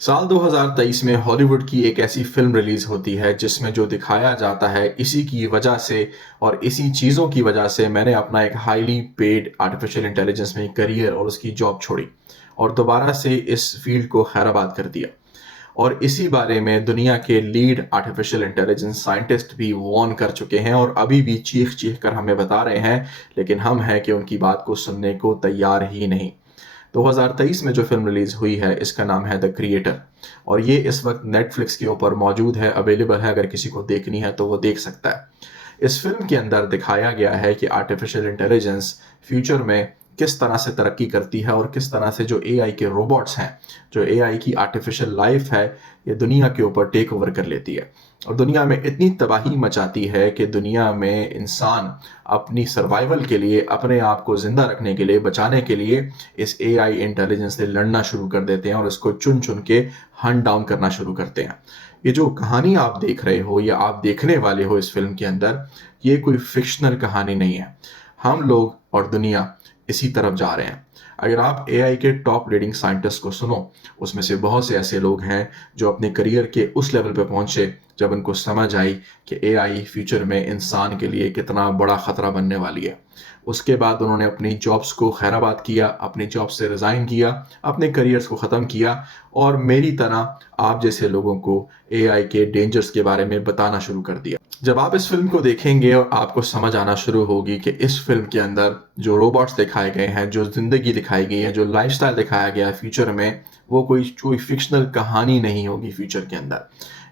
साल 2023 में हॉलीवुड की एक ऐसी फिल्म रिलीज होती है जिसमें जो दिखाया जाता है इसी की वजह से और इसी चीज़ों की वजह से मैंने अपना एक हाईली पेड आर्टिफिशियल इंटेलिजेंस में करियर और उसकी जॉब छोड़ी और दोबारा से इस फील्ड को खैराबाद कर दिया। और इसी बारे में दुनिया के लीड आर्टिफिशियल इंटेलिजेंस साइंटिस्ट भी वॉर्न कर चुके हैं और अभी भी चीख चीख कर हमें बता रहे हैं, लेकिन हम हैं कि उनकी बात को सुनने को तैयार ही नहीं। 2023 में जो फिल्म रिलीज हुई है इसका नाम है द क्रिएटर और ये इस वक्त नेटफ्लिक्स के ऊपर मौजूद है, अवेलेबल है। अगर किसी को देखनी है तो वो देख सकता है। इस फिल्म के अंदर दिखाया गया है कि आर्टिफिशियल इंटेलिजेंस फ्यूचर में किस तरह से तरक्की करती है और किस तरह से जो एआई के रोबोट्स हैं, जो एआई की आर्टिफिशियल लाइफ है, ये दुनिया के ऊपर टेक ओवर कर लेती है और दुनिया में इतनी तबाही मचाती है कि दुनिया में इंसान अपनी सर्वाइवल के लिए, अपने आप को जिंदा रखने के लिए, बचाने के लिए इस एआई इंटेलिजेंस से लड़ना शुरू कर देते हैं और इसको चुन चुन के हंट डाउन करना शुरू करते हैं। ये जो कहानी आप देख रहे हो या आप देखने वाले हो इस फिल्म के अंदर, ये कोई फिक्शनल कहानी नहीं है। हम लोग और दुनिया इसी तरफ जा रहे हैं। अगर आप एआई के टॉप लीडिंग साइंटिस्ट को सुनो, उसमें से बहुत से ऐसे लोग हैं जो अपने करियर के उस लेवल पे पहुंचे जब उनको समझ आई कि एआई फ्यूचर में इंसान के लिए कितना बड़ा खतरा बनने वाली है। उसके बाद उन्होंने अपनी जॉब्स को खैराबाद किया, अपनी जॉब से रिज़ाइन किया, अपने करियर्स को ख़त्म किया और मेरी तरह आप जैसे लोगों को एआई के डेंजर्स के बारे में बताना शुरू कर दिया। जब आप इस फिल्म को देखेंगे और आपको समझ आना शुरू होगी कि इस फिल्म के अंदर जो रोबोट्स दिखाए गए हैं, जो ज़िंदगी दिखाई गई है, जो लाइफस्टाइल दिखाया गया है फ्यूचर में, वो कोई फिक्शनल कहानी नहीं होगी फ्यूचर के अंदर।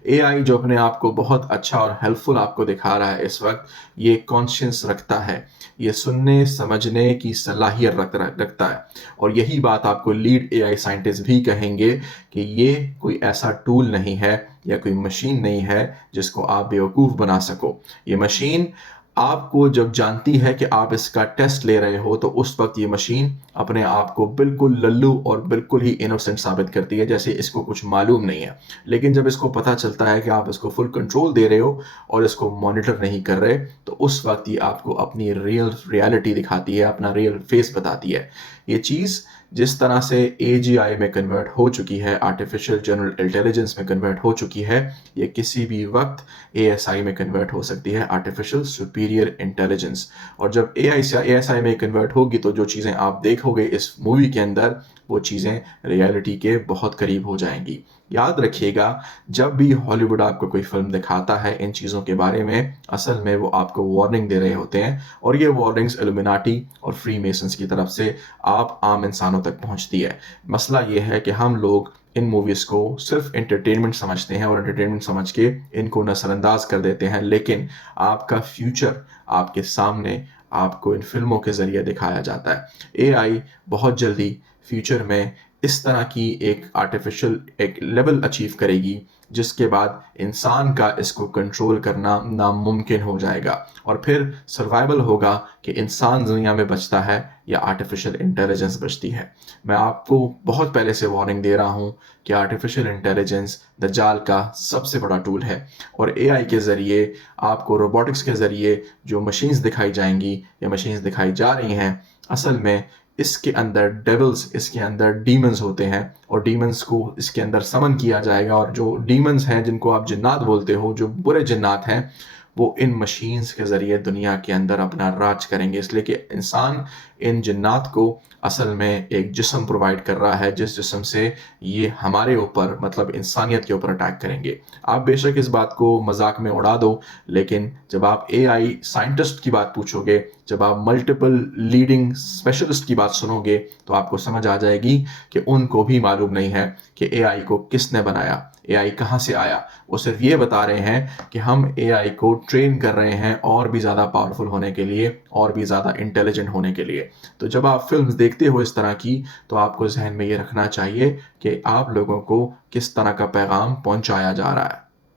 एआई जो अपने आप को बहुत अच्छा और हेल्पफुल आपको दिखा रहा है इस वक्त, ये कॉन्शियस रखता है, ये सुनने समझने की सलाहियत रखता है। और यही बात आपको लीड एआई साइंटिस्ट भी कहेंगे कि ये कोई ऐसा टूल नहीं है या कोई मशीन नहीं है जिसको आप बेवकूफ़ बना सको। ये मशीन आपको जब जानती है कि आप इसका टेस्ट ले रहे हो, तो उस वक्त ये मशीन अपने आप को बिल्कुल लल्लू और बिल्कुल ही इनोसेंट साबित करती है, जैसे इसको कुछ मालूम नहीं है। लेकिन जब इसको पता चलता है कि आप इसको फुल कंट्रोल दे रहे हो और इसको मॉनिटर नहीं कर रहे, तो उस वक्त ये आपको अपनी रियलिटी दिखाती है, अपना रियल फेस बताती है। ये चीज़ जिस तरह से एजीआई में कन्वर्ट हो चुकी है, आर्टिफिशियल जनरल इंटेलिजेंस में कन्वर्ट हो चुकी है, ये किसी भी वक्त एएसआई में कन्वर्ट हो सकती है, आर्टिफिशियल सुपीरियर इंटेलिजेंस। और जब एआई से एएसआई में कन्वर्ट होगी तो जो चीज़ें आप देखोगे इस मूवी के अंदर, वो चीज़ें रियलिटी के बहुत करीब हो जाएंगी। याद रखिएगा, जब भी हॉलीवुड आपको कोई फिल्म दिखाता है इन चीज़ों के बारे में, असल में वो आपको वार्निंग दे रहे होते हैं और ये वार्निंग्स इल्यूमिनाटी और फ्री मेसन्स की तरफ से आप आम इंसानों तक पहुंचती है। मसला ये है कि हम लोग इन मूवीज़ को सिर्फ एंटरटेनमेंट समझते हैं और एंटरटेनमेंट समझ के इनको नज़रअंदाज कर देते हैं, लेकिन आपका फ्यूचर आपके सामने आपको इन फिल्मों के ज़रिए दिखाया जाता है। एआई बहुत जल्दी फ्यूचर में इस तरह की एक आर्टिफिशियल एक लेवल अचीव करेगी जिसके बाद इंसान का इसको कंट्रोल करना नामुमकिन हो जाएगा और फिर सर्वाइवल होगा कि इंसान दुनिया में बचता है या आर्टिफिशियल इंटेलिजेंस बचती है। मैं आपको बहुत पहले से वार्निंग दे रहा हूं कि आर्टिफिशियल इंटेलिजेंस दज्जाल का सबसे बड़ा टूल है और एआई के ज़रिए आपको रोबोटिक्स के ज़रिए जो मशीन्स दिखाई जाएंगी या मशीन्स दिखाई जा रही हैं, असल में इसके अंदर डेविल्स, इसके अंदर डीमंस होते हैं और डीमंस को इसके अंदर समन किया जाएगा और जो डीमंस हैं, जिनको आप जिन्नात बोलते हो, जो बुरे जिन्नात हैं, वो इन मशीन्स के ज़रिए दुनिया के अंदर अपना राज करेंगे। इसलिए कि इंसान इन जिन्नात को असल में एक जिस्म प्रोवाइड कर रहा है, जिस जिस्म से ये हमारे ऊपर, मतलब इंसानियत के ऊपर अटैक करेंगे। आप बेशक इस बात को मजाक में उड़ा दो, लेकिन जब आप एआई साइंटिस्ट की बात पूछोगे, जब आप मल्टीपल लीडिंग स्पेशलिस्ट की बात सुनोगे, तो आपको समझ आ जाएगी कि उनको भी मालूम नहीं है कि एआई को किसने बनाया, एआई कहाँ से आया। वो सिर्फ ये बता रहे हैं कि हम एआई को ट्रेन कर रहे हैं और भी ज़्यादा पावरफुल होने के लिए, और भी ज़्यादा इंटेलिजेंट होने के लिए। तो जब आप फिल्म्स देखते हो इस तरह की, तो आपको जहन में ये रखना चाहिए कि आप लोगों को किस तरह का पैगाम पहुंचाया जा रहा है।